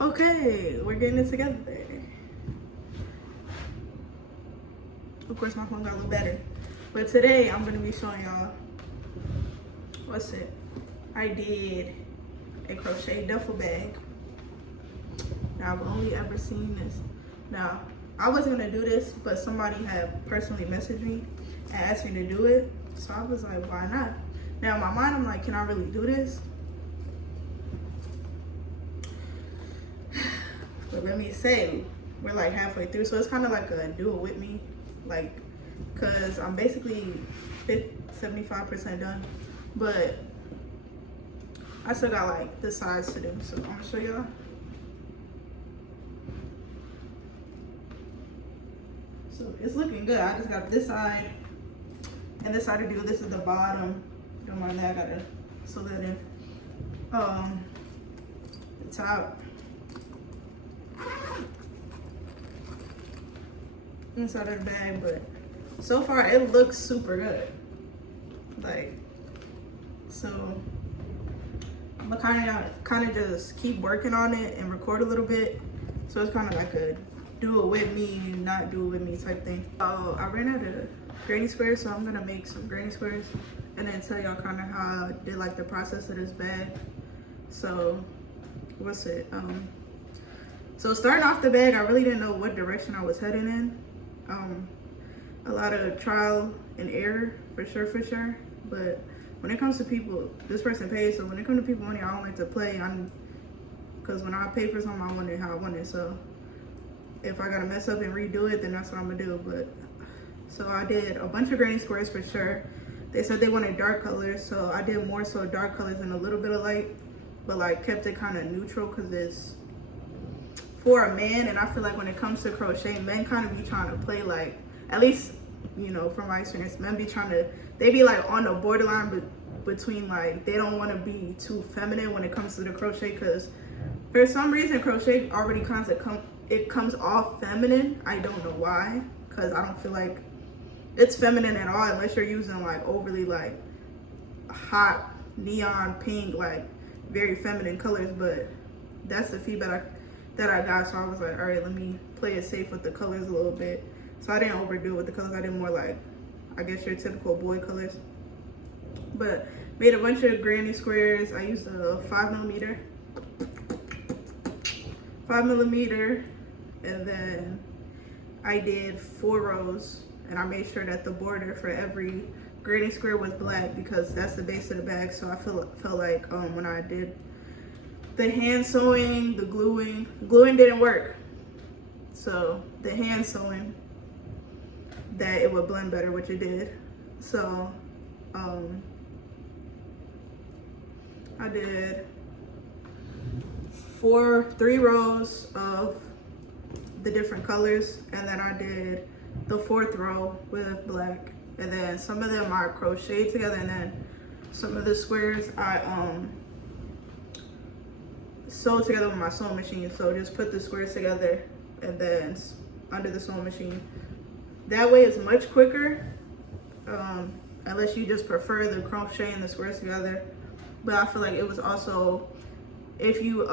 Okay, we're getting it together. Of course, my phone got a little better. But today, I'm gonna be showing y'all, what's it? I did a crochet duffel bag. Now, I've only ever seen this. Now, I wasn't gonna do this, but somebody had personally messaged me and asked me to do it. So I was like, why not? Now, in my mind, I'm like, can I really do this? But let me say, we're like halfway through, so it's kind of like a do it with me, like, cause I'm basically 75% done, but I still got like the sides to do, so I'm gonna show y'all. So it's looking good. I just got this side and this side to do. This is the bottom. Don't mind that. I gotta sew that in. The top. Inside of the bag, but so far it looks super good. Like, so I'm gonna kind of just keep working on it and record a little bit. So it's kind of like a do it with me, not do it with me type thing. I ran out of granny squares, so I'm gonna make some granny squares and then tell y'all kind of how I did like the process of this bag. So what's it? So starting off the bag, I really didn't know what direction I was heading in. A lot of trial and error for sure. But when it comes to people, this person pays. So when it comes to people money, I don't like to play. Because when I pay for something, I want it how I want it. So if I gotta mess up and redo it, then that's what I'm gonna do. But so I did a bunch of granny squares for sure. They said they wanted dark colors, so I did more so dark colors and a little bit of light, but like kept it kind of neutral because it's for a man, and I feel like when it comes to crochet, men kind of be trying to play like, at least, you know, from my experience, men be trying to, they be like on the borderline between like, they don't want to be too feminine when it comes to the crochet, because for some reason crochet already it comes off feminine. I don't know why, because I don't feel like it's feminine at all unless you're using like overly like hot neon pink, like very feminine colors. But that's the feedback that I got, so I was like, all right, let me play it safe with the colors a little bit. So I didn't overdo it with the colors. I did more like, I guess, your typical boy colors. But made a bunch of granny squares. I used a 5mm, and then I did 4 rows, and I made sure that the border for every granny square was black because that's the base of the bag. So I felt like when I did the hand sewing, the gluing didn't work. So the hand sewing, that it would blend better, which it did. So I did 3 rows of the different colors, and then I did the 4th row with black, and then some of them I crocheted together, and then some of the squares I sewed together with my sewing machine. So just put the squares together and then under the sewing machine. That way it's much quicker, unless you just prefer the crochet and the squares together. But I feel like it was also, if you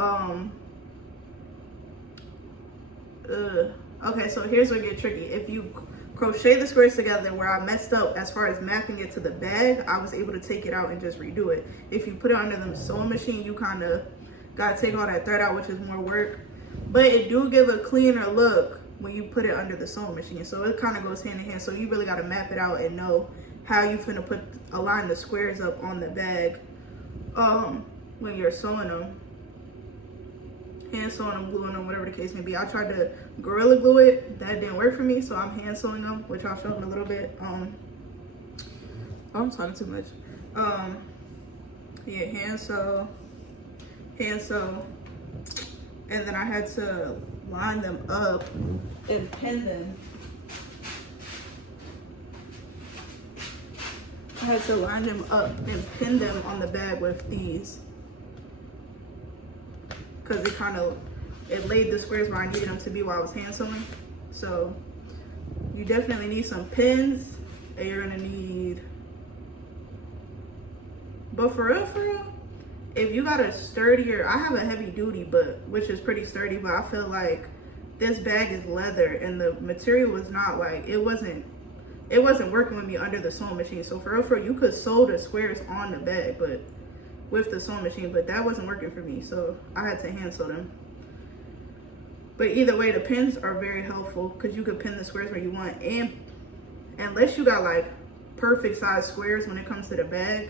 okay, so here's where it gets tricky. If you crochet the squares together, where I messed up as far as mapping it to the bag, I was able to take it out and just redo it. If you put it under the sewing machine, you kind of gotta take all that thread out, which is more work, but it do give a cleaner look when you put it under the sewing machine. So it kind of goes hand in hand. So you really gotta map it out and know how you finna align the squares up on the bag when you're sewing them, hand sewing them, gluing them, whatever the case may be. I tried to Gorilla Glue it, that didn't work for me, so I'm hand sewing them, which I'll show them a little bit. I'm talking too much. Yeah, hand sew, and then I had to line them up and pin them. I had to line them up and pin them on the bag with these, because it laid the squares where I needed them to be while I was hand sewing. So you definitely need some pins, and you're gonna need, but for real, if you got a sturdier, I have a heavy duty, but which is pretty sturdy, but I feel like this bag is leather and the material was not like, it wasn't working with me under the sewing machine. So for real, you could sew the squares on the bag, but with the sewing machine, but that wasn't working for me. So I had to hand sew them. But either way, the pins are very helpful because you could pin the squares where you want. And unless you got like perfect size squares when it comes to the bag,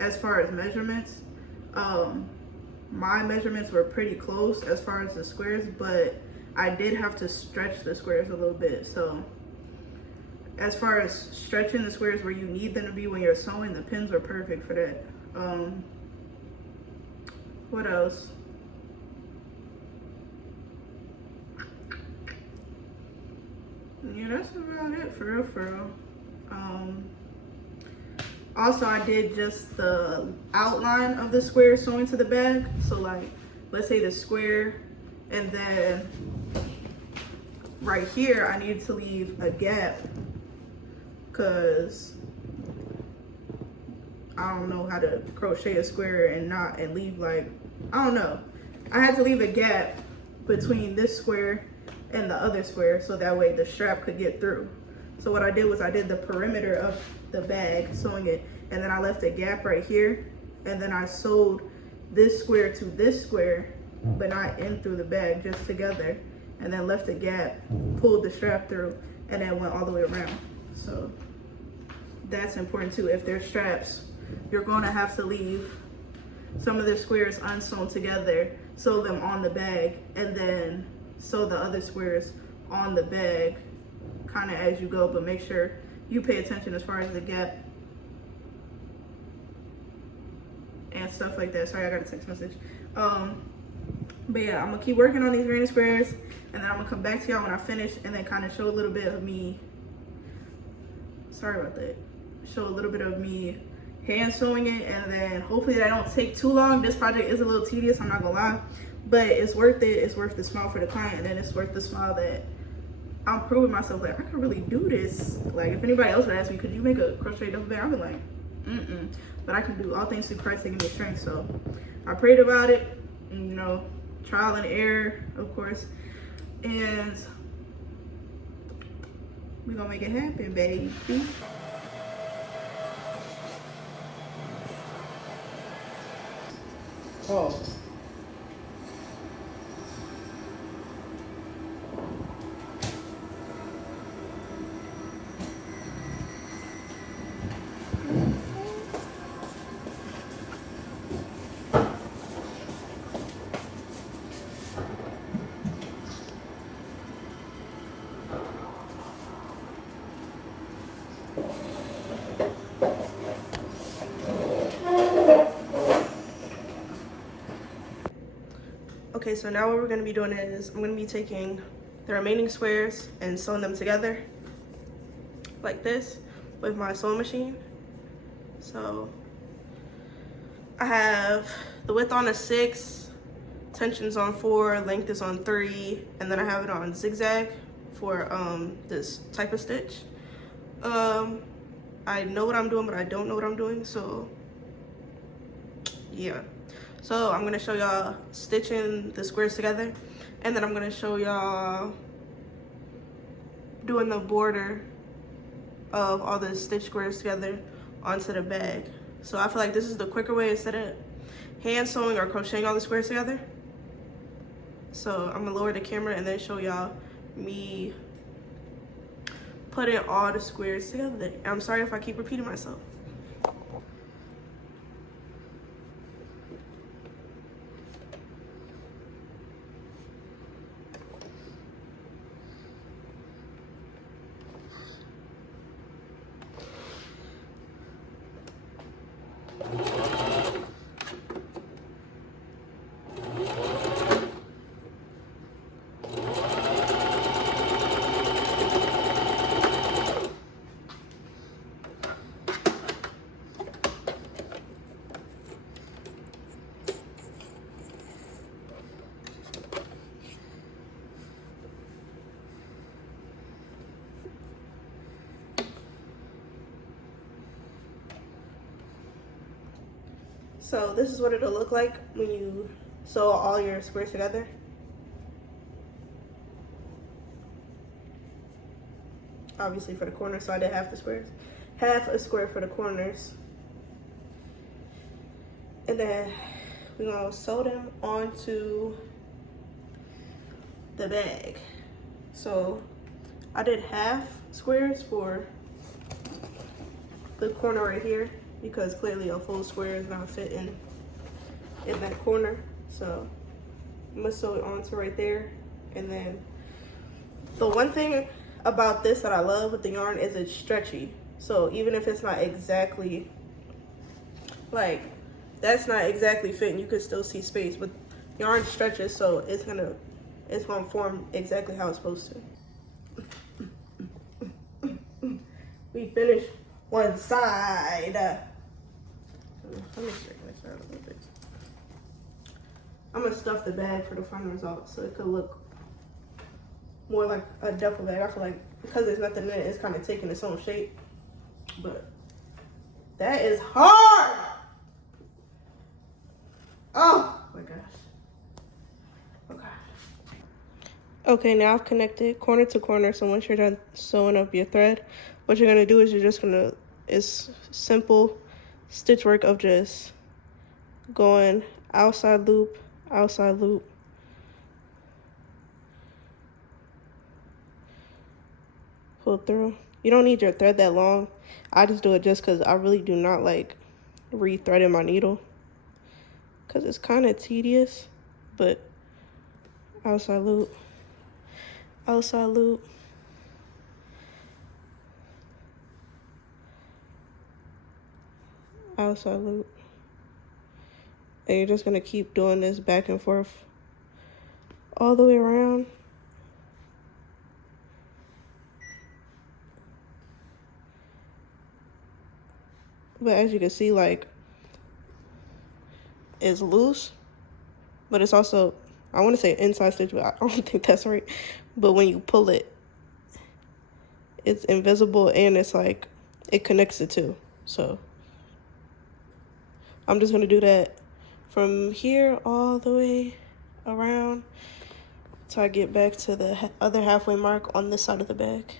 as far as measurements, my measurements were pretty close as far as the squares, but I did have to stretch the squares a little bit. So as far as stretching the squares where you need them to be when you're sewing, the pins were perfect for that. What else? Yeah, that's about it for real. Also, I did just the outline of the square sewing to the bag. So like, let's say the square, and then right here, I need to leave a gap because I don't know how to crochet a square and leave like, I don't know. I had to leave a gap between this square and the other square so that way the strap could get through. So what I did was I did the perimeter of the bag, sewing it, and then I left a gap right here, and then I sewed this square to this square, but not in through the bag, just together, and then left a gap, pulled the strap through, and then went all the way around. So that's important too. If there's straps, you're going to have to leave some of the squares unsewn together, sew them on the bag, and then sew the other squares on the bag kind of as you go, but make sure you pay attention as far as the gap and stuff like that. Sorry, I got a text message. But yeah, I'm gonna keep working on these granny squares, and then I'm gonna come back to y'all when I finish and then kind of show a little bit of me, sorry about that, show a little bit of me hand sewing it, and then hopefully that don't take too long. This project is a little tedious, I'm not gonna lie, but it's worth it. It's worth the smile for the client, and then it's worth the smile that I'm proving myself like I can really do this. Like if anybody else would ask me, could you make a crochet duffel bag? I'd be like, but I can do all things through Christ that give me strength. So I prayed about it, and, you know, trial and error, of course, and we're gonna make it happen, baby. Oh. Okay, so now what we're gonna be doing is I'm gonna be taking the remaining squares and sewing them together like this with my sewing machine. So I have the width on a 6, tensions on 4, length is on 3, and then I have it on zigzag for this type of stitch. I know what I'm doing, but I don't know what I'm doing, so yeah. So I'm gonna show y'all stitching the squares together, and then I'm gonna show y'all doing the border of all the stitch squares together onto the bag. So I feel like this is the quicker way instead of hand sewing or crocheting all the squares together. So I'm gonna lower the camera and then show y'all me putting all the squares together. I'm sorry if I keep repeating myself. So this is what it'll look like when you sew all your squares together. Obviously for the corners, so I did half the squares. Half a square for the corners. And then we're gonna sew them onto the bag. So I did half squares for the corner right here because clearly a full square is not fitting in that corner. So I'm gonna sew it onto right there. And then the one thing about this that I love with the yarn is it's stretchy. So even if it's not exactly like that's not exactly fitting, you could still see space, but yarn stretches, so it's gonna form exactly how it's supposed to. We finished one side. Let me straighten this out a little bit. I'm gonna stuff the bag for the final result so it could look more like a duffel bag. I feel like because there's nothing in it, it's kind of taking its own shape. But that is hard. Oh my gosh. Okay. Okay, now I've connected corner to corner. So once you're done sewing up your thread, what you're gonna do is you're just gonna, it's simple stitch work of just going outside loop, pull through. You don't need your thread that long. I just do it just because I really do not like re-threading my needle because it's kind of tedious. But outside loop, outside loop, outside loop. And you're just gonna keep doing this back and forth all the way around. But as you can see, like, it's loose, but it's also, I want to say inside stitch, but I don't think that's right. But when you pull it, it's invisible and it's like, it connects the two. So I'm just going to do that from here all the way around till I get back to the other halfway mark on this side of the bag.